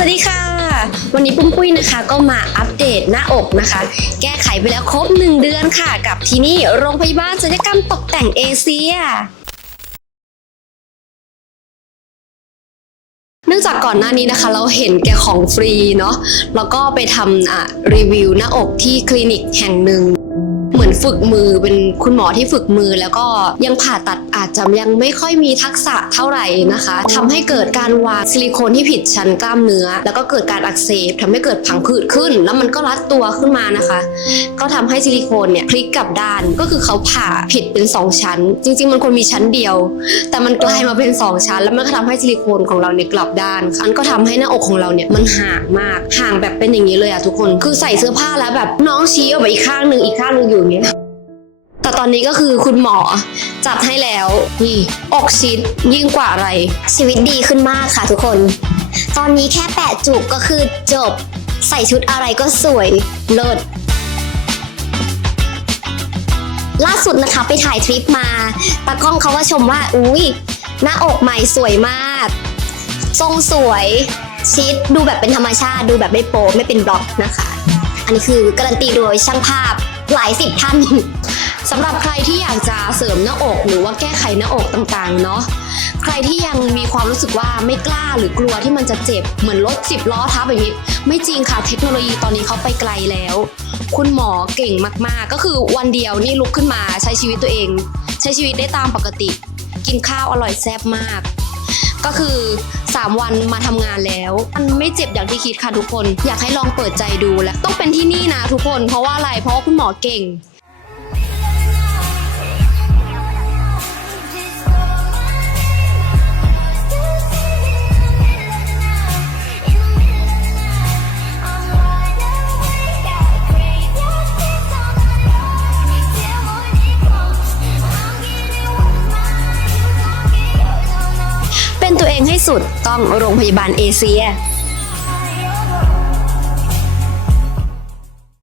สวัสดีค่ะ วันนี้ปุ้มปุ้ยนะคะก็มาอัปเดตหน้าอกนะคะ แก้ไขไปแล้วครบ 1 เดือนค่ะ กับที่นี่โรงพยาบาลศัลยกรรมตกแต่งเอเชียเนื่องจากก่อนหน้านี้นะคะ เราเห็นแก่ของฟรีเนาะแล้วก็ไปทำอะรีวิวหน้าอกที่คลินิกแห่งหนึ่ง เหมือนฝึกมือเป็นคุณหมอที่ฝึกมือ แล้วก็ยังผ่าตัดอาจจะยังไม่ค่อยมีทักษะเท่าไหร่นะคะทำให้เกิดการวางซิลิโคนที่ผิดชั้นกล้ามเนื้อ แล้วก็เกิดการอักเสบทำให้เกิดผังผืดขึ้น แล้วมันก็รัดตัวขึ้นมานะคะ ก็ทำให้ซิลิโคนเนี่ยพลิกกลับด้านก็คือเขาผ่าผิดเป็น 2 ชั้น จริง ๆ มันควรมีชั้นเดียว แต่มันกลายมาเป็น 2 ชั้น แล้วมันก็ทำให้ซิลิโคนของเราเนี่ยกลับด้านมันก็ทำให้หน้าอกของเราเนี่ยมันห่างมากห่างแบบเป็นอย่างนี้เลยอะทุกคน คือใส่เสื้อผ้าแล้วแบบน้องชี้ออกไปอีกข้างหนึ่งอีกข้างหนึ่งอยู่อย่างเงี้ยแต่ตอนนี้ก็คือคุณหมอจัดให้แล้วนี่อกชิดยิ่งกว่าอะไร ชีวิตดีขึ้นมากค่ะทุกคน ตอนนี้แค่แปะจุกก็คือจบ ใส่ชุดอะไรก็สวยเลิศล่าสุดนะคะไปถ่ายทริปมาตากล้องเขาก็ชมว่า อุ้ยหน้าอกใหม่สวยมาก ทรงสวย ชิดดูแบบเป็นธรรมชาติ ดูแบบไม่โป๊ไม่เป็นบล็อกนะคะ อันนี้คือการันตีโดยช่างภาพ หลายสิบท่านสำหรับใครที่อยากจะเสริมหน้าอกหรือว่าแก้ไขหน้าอกต่างๆเนาะใครที่ยังมีความรู้สึกว่าไม่กล้าหรือกลัวที่มันจะเจ็บเหมือนรถสิบล้อทับอย่างนี้ ไม่จริงค่ะเทคโนโลยีตอนนี้เขาไปไกลแล้ว คุณหมอเก่งมากๆ ก็คือวันเดียวนี่ลุกขึ้นมาใช้ชีวิตตัวเอง ใช้ชีวิตได้ตามปกติ กินข้าวอร่อยแซ่บมาก ก็คือ 3 วันมาทำงานแล้ว มันไม่เจ็บอย่างที่คิดค่ะทุกคน อยากให้ลองเปิดใจดูและต้องเป็นที่นี่นะทุกคนเพราะว่าอะไรเพราะว่าคุณหมอเก่ง งให้สุดต้องโรงพยาบาลเอเชีย